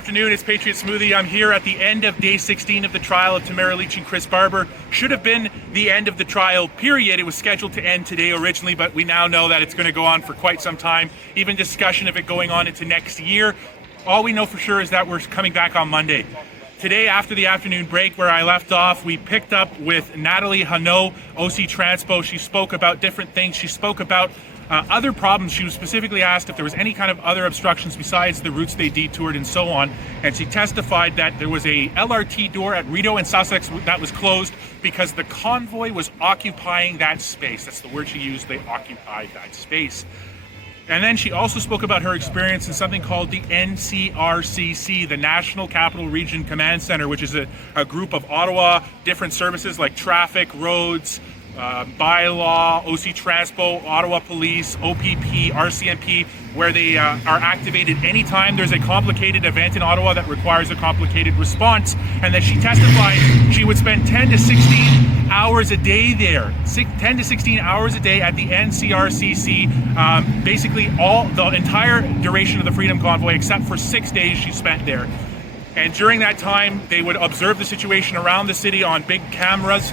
afternoon, it's Patriot Smoothie. I'm here at the end of day 16 of the trial of Tamara Lich and Chris Barber. Should have been the end of the trial, period. It was scheduled to end today originally, but we now know that it's going to go on for quite some time. Even discussion of it going on into next year. All we know for sure is that we're coming back on Monday. Today, after the afternoon break where I left off, we picked up with Natalie Hanaud, OC Transpo. She spoke about different things. She spoke about other problems. She was specifically asked if there was any kind of other obstructions besides the routes they detoured and so on. And she testified that there was a LRT door at Rideau and Sussex that was closed because the convoy was occupying that space. That's the word she used, they occupied that space. And then she also spoke about her experience in something called the NCRCC, the National Capital Region Command Center, which is a group of Ottawa different services like traffic, roads, bylaw, OC Transpo, Ottawa Police, OPP, RCMP, where they are activated anytime there's a complicated event in Ottawa that requires a complicated response. And that she testified she would spend 10 to 16 hours a day there, 10 to 16 hours a day at the NCRCC, basically the entire duration of the Freedom Convoy, except for 6 days she spent there. And during that time, they would observe the situation around the city on big cameras.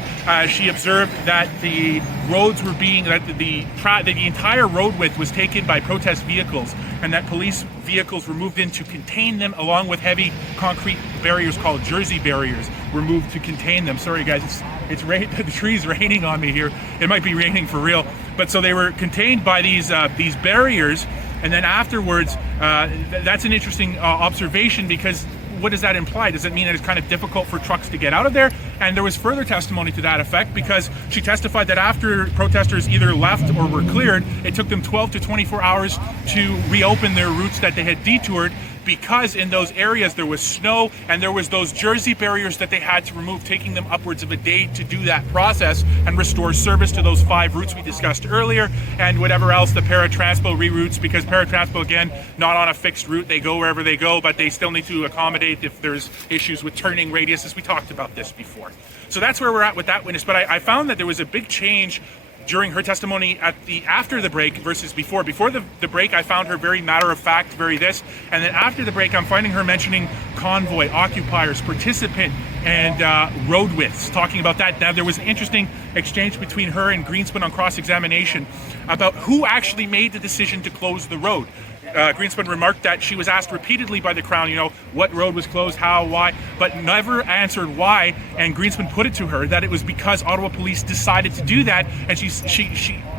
She observed that the roads were that the entire road width was taken by protest vehicles, and that police vehicles were moved in to contain them, along with heavy concrete barriers called Jersey barriers were moved to contain them. Sorry guys, it's rain. The tree's raining on me here. It might be raining for real. But so they were contained by these barriers, and then afterwards, that's an interesting observation, because what does that imply? Does it mean that it's kind of difficult for trucks to get out of there? And there was further testimony to that effect, because she testified that after protesters either left or were cleared, it took them 12 to 24 hours to reopen their routes that they had detoured, because in those areas there was snow and there was those Jersey barriers that they had to remove, taking them upwards of a day to do that process and restore service to those 5 routes we discussed earlier, and whatever else the Paratranspo reroutes, because Paratranspo, again, not on a fixed route, they go wherever they go, but they still need to accommodate if there's issues with turning radiuses. We talked about this before. So that's where we're at with that witness, but I found that there was a big change during her testimony after the break versus before. Before the break, I found her very matter-of-fact, very this, and then after the break, I'm finding her mentioning convoy, occupiers, participant, and road widths, talking about that. Now, there was an interesting exchange between her and Greenspan on cross-examination about who actually made the decision to close the road. Greenspan remarked that she was asked repeatedly by the Crown, what road was closed, how, why, but never answered why. And Greenspan put it to her that it was because Ottawa Police decided to do that, and she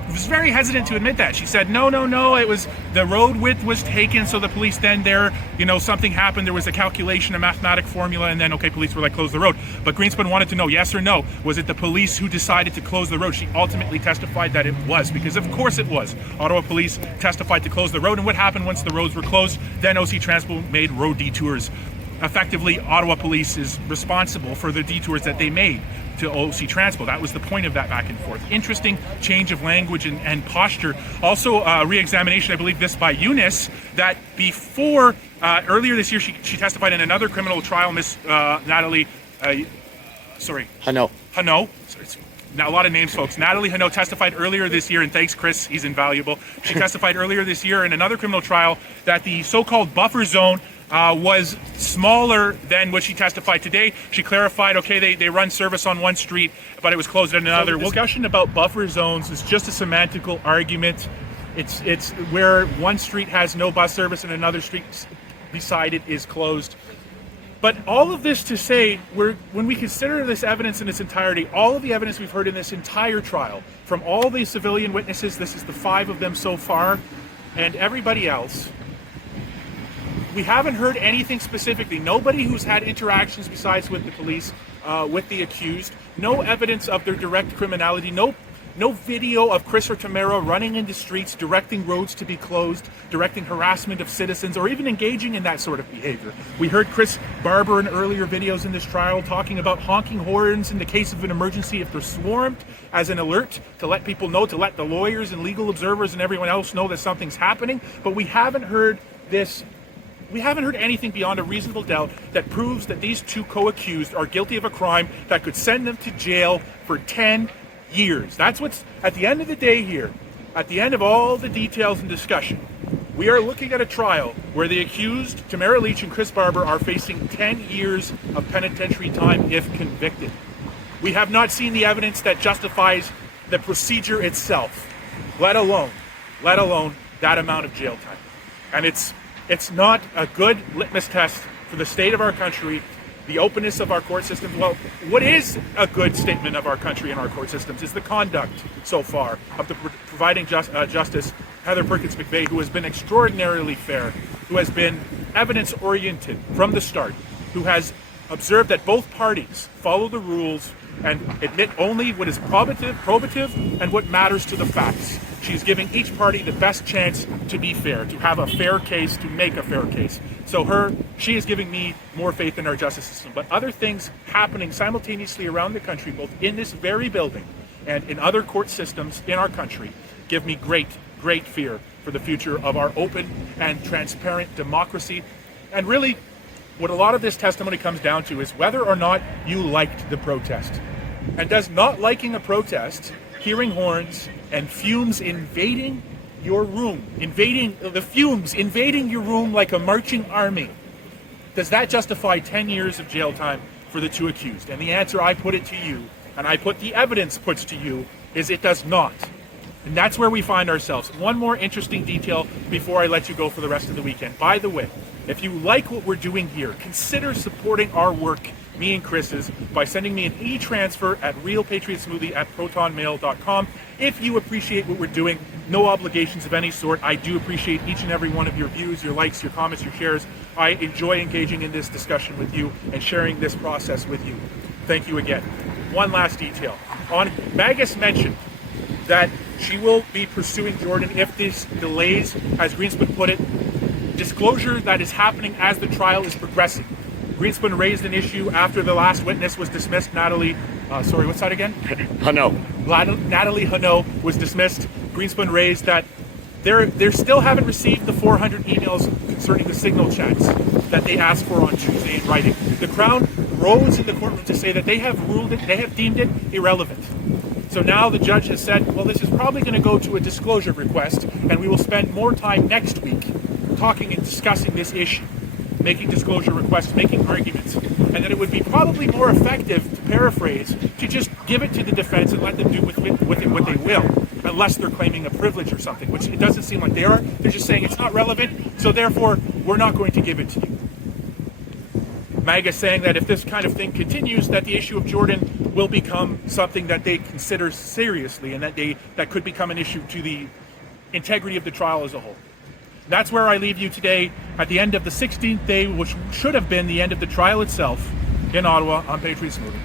was very hesitant to admit that. She said, no, it was the road width was taken, so the police then something happened, there was a calculation, a mathematic formula, and then, okay, police were like, close the road. But Greenspan wanted to know, yes or no, was it the police who decided to close the road? She ultimately testified that it was, because of course it was. Ottawa Police testified to close the road, and what happened once the roads were closed? Then OC Transpo made road detours. Effectively, Ottawa Police is responsible for the detours that they made to OC Transpo. That was the point of that back and forth. Interesting change of language and posture. Also, re-examination, I believe this by Eunice, that before, earlier this year, she testified in another criminal trial, Miss Natalie, Hanaud. Now, a lot of names, folks. Natalie Hanaud testified earlier this year, and thanks, Chris, he's invaluable. She testified earlier this year in another criminal trial that the so-called buffer zone was smaller than what she testified today. She clarified, okay, they run service on one street, but it was closed at another. So the discussion about buffer zones is just a semantical argument. It's where one street has no bus service and another street beside it is closed. But all of this to say, when we consider this evidence in its entirety, all of the evidence we've heard in this entire trial, from all the civilian witnesses, this is the 5 of them so far, and everybody else, we haven't heard anything specifically. Nobody who's had interactions besides with the police, with the accused, no evidence of their direct criminality, no video of Chris or Tamara running into streets, directing roads to be closed, directing harassment of citizens, or even engaging in that sort of behavior. We heard Chris Barber in earlier videos in this trial talking about honking horns in the case of an emergency if they're swarmed, as an alert to let people know, to let the lawyers and legal observers and everyone else know that something's happening. But we haven't heard this. We haven't heard anything beyond a reasonable doubt that proves that these 2 co-accused are guilty of a crime that could send them to jail for 10 years. That's what's at the end of the day here, at the end of all the details and discussion. We are looking at a trial where the accused, Tamara Lich and Chris Barber, are facing 10 years of penitentiary time if convicted. We have not seen the evidence that justifies the procedure itself, let alone that amount of jail time. And it's not a good litmus test for the state of our country, the openness of our court systems. Well, what is a good statement of our country and our court systems is the conduct so far of the providing justice, Heather Perkins McVeigh, who has been extraordinarily fair, who has been evidence-oriented from the start, who has observed that both parties follow the rules and admit only what is probative and what matters to the facts. She's giving each party the best chance to be fair, to have a fair case, to make a fair case. So she is giving me more faith in our justice system. But other things happening simultaneously around the country, both in this very building and in other court systems in our country, give me great fear for the future of our open and transparent democracy. And really, what a lot of this testimony comes down to is whether or not you liked the protest. And does not liking a protest, hearing horns and fumes invading your room, invading your room like a marching army, does that justify 10 years of jail time for the two accused? And the answer, I put it to you, and I put the evidence puts to you, is it does not. And that's where we find ourselves. One more interesting detail before I let you go for the rest of the weekend. By the way, if you like what we're doing here, consider supporting our work, me and Chris's, by sending me an e-transfer at realpatriotsmoothie@protonmail.com. If you appreciate what we're doing, no obligations of any sort. I do appreciate each and every one of your views, your likes, your comments, your shares. I enjoy engaging in this discussion with you and sharing this process with you. Thank you again. One last detail. Magus mentioned that she will be pursuing Jordan if this delays, as Greenspun put it, disclosure that is happening as the trial is progressing. Greenspun raised an issue after the last witness was dismissed, Natalie Huneau was dismissed. Greenspun raised that they still haven't received the 400 emails concerning the signal chats that they asked for on Tuesday in writing. The Crown rose in the courtroom to say that they have deemed it irrelevant. So now the judge has said, well, this is probably going to go to a disclosure request, and we will spend more time next week talking and discussing this issue, making disclosure requests, making arguments, and that it would be probably more effective, to paraphrase, to just give it to the defense and let them do with it what they will, unless they're claiming a privilege or something, which it doesn't seem like they are. They're just saying it's not relevant, so therefore we're not going to give it to you. MAGA saying that if this kind of thing continues, that the issue of Jordan will become something that they consider seriously, and that could become an issue to the integrity of the trial as a whole. That's where I leave you today at the end of the 16th day, which should have been the end of the trial itself in Ottawa on Patriots Movie.